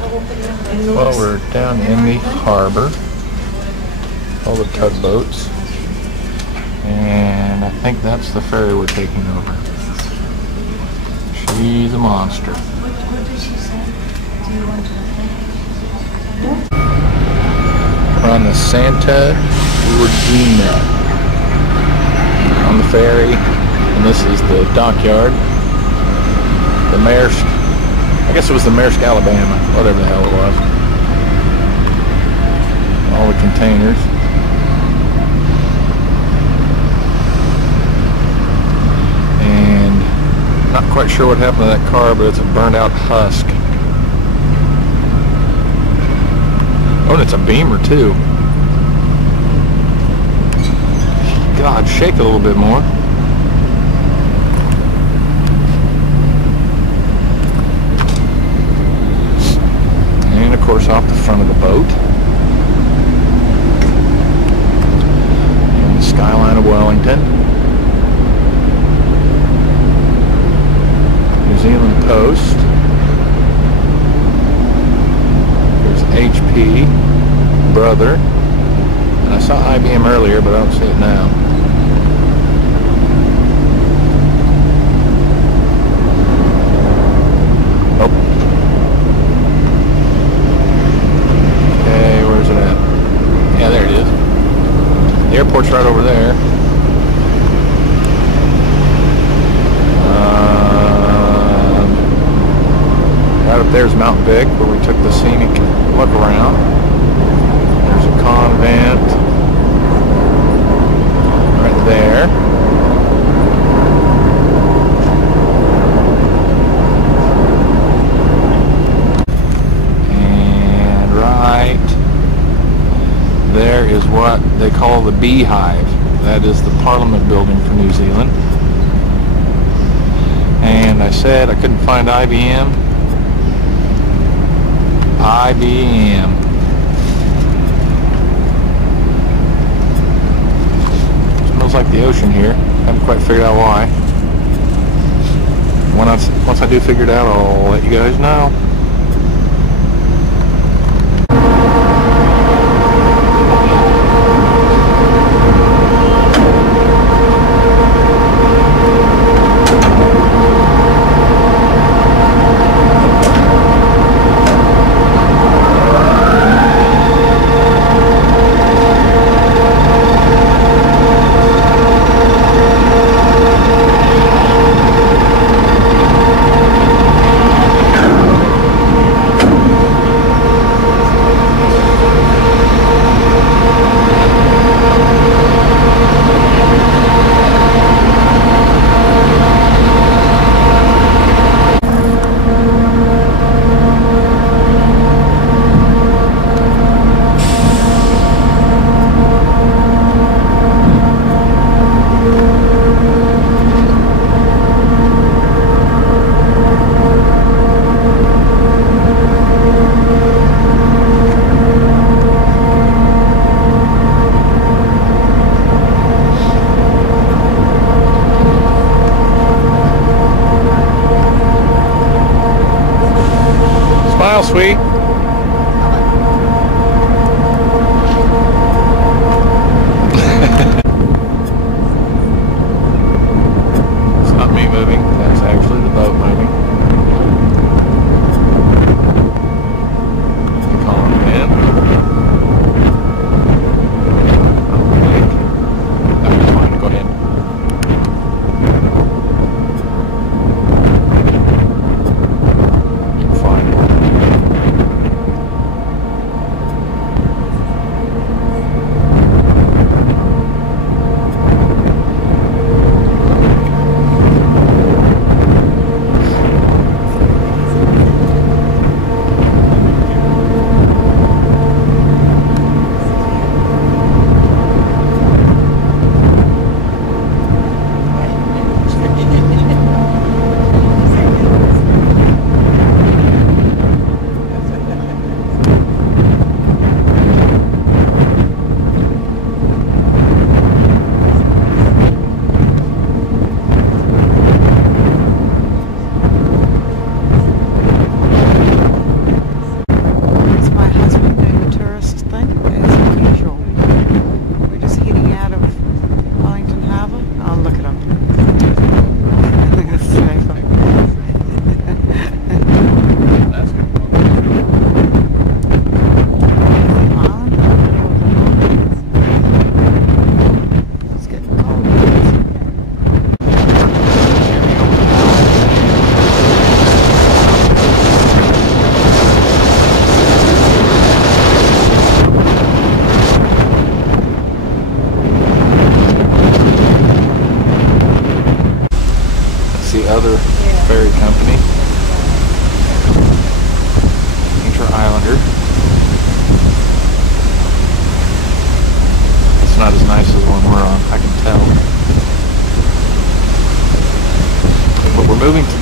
Well, we're down in the harbor, all the tugboats, and I think that's the ferry we're taking over. She's a monster. What did she say? Do you want to? We're on the Santa Regina on the ferry, and this is the dockyard. The Maersk, I guess it was the Maersk, Alabama, whatever the hell it was. All the containers. And not quite sure what happened to that car, but it's a burned out husk. Oh, and it's a Beamer too. God, shake a little bit more. And of course off the front of the boat. And the skyline of Wellington. New Zealand Post. There's HP, Brother. And I saw IBM earlier, but I don't see it now. The airport's right over there. Right up there is Mount Vic, where we took the scenic look around. There's a convent right there. And right there is what they call the Beehive. That is the Parliament building for New Zealand. And I said I couldn't find IBM. IBM. Smells like the ocean here. Haven't quite figured out why. Once I do figure it out, I'll let you guys know. Smile, sweet. It's not me moving, that's actually the boat moving. The column in. Okay. That's fine, go ahead. Fine.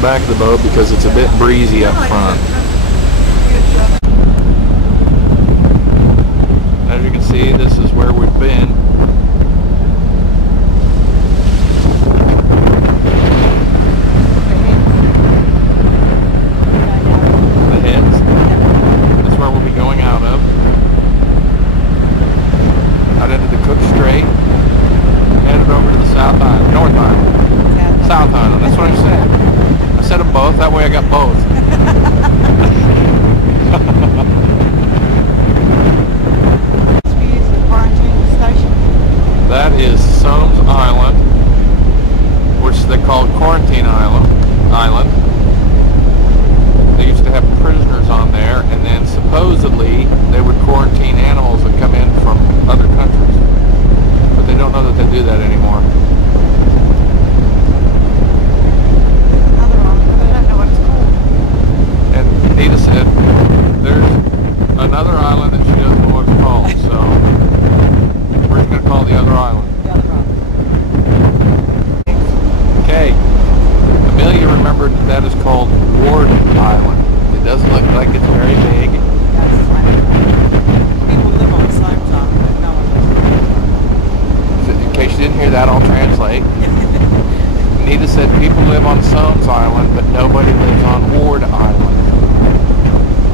the back of the boat because it's a bit breezy up front. As you can see, this is where we've been. The heads. That's where we'll be going out of. Out into the Cook Strait. Headed over to the South Island. North Island. South Island. That's what I said. I said them both. That way I got both. That is Soames Island, which they called Quarantine Island. They used to have prisoners on there, and then supposedly they would quarantine animals that come in from other countries. But they don't know that they do that anymore. Another one, but I don't know what it's called. And Annita said there's another island that she doesn't know what it's called, so we're just going to call it the other island. The other one. Okay. Amelia remembered that is called Ward Island. It doesn't look like it's very big. That's funny. People live on the same time, but no one lives. In case you didn't hear that, I'll translate. Anita said people live on Soames Island, but nobody lives on Ward Island.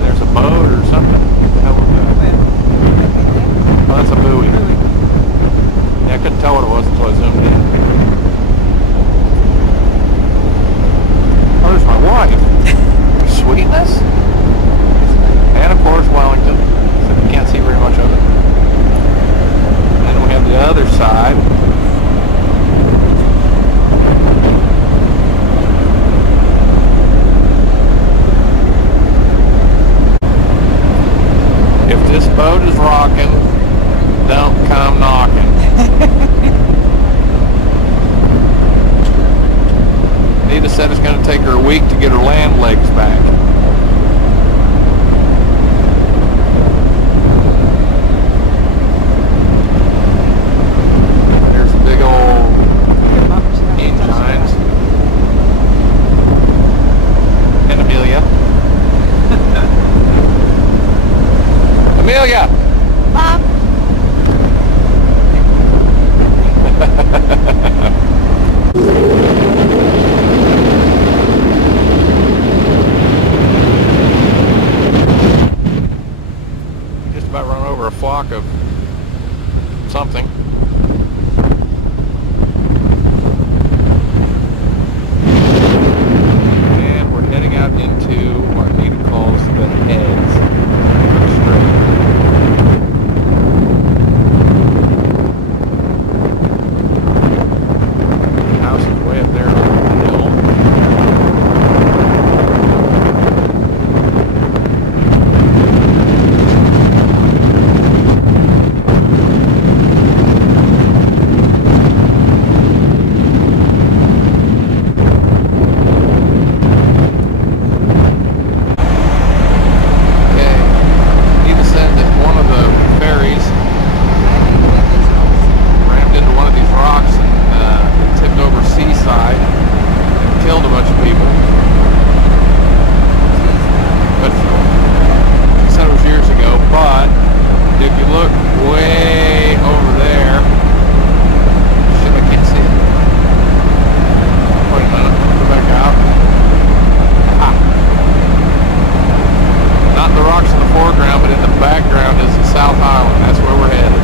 There's a boat or something. What the hell was that? Oh, that's a buoy. Yeah, I couldn't tell what it was until I zoomed in. Oh, there's my wife. Sweetness. And of course Wellington. So you can't see very much of it. And we have the other side. If this boat is rocking, don't come knocking. Anita said it's going to take her a week to get her land legs back. There's big old engines. And Amelia. Amelia! Mom? Just about run over a flock of something. And we're heading out into what Anita calls the heads. Straight. The house is way up there on the hill. Foreground, but in the background is the South Island. That's where we're headed.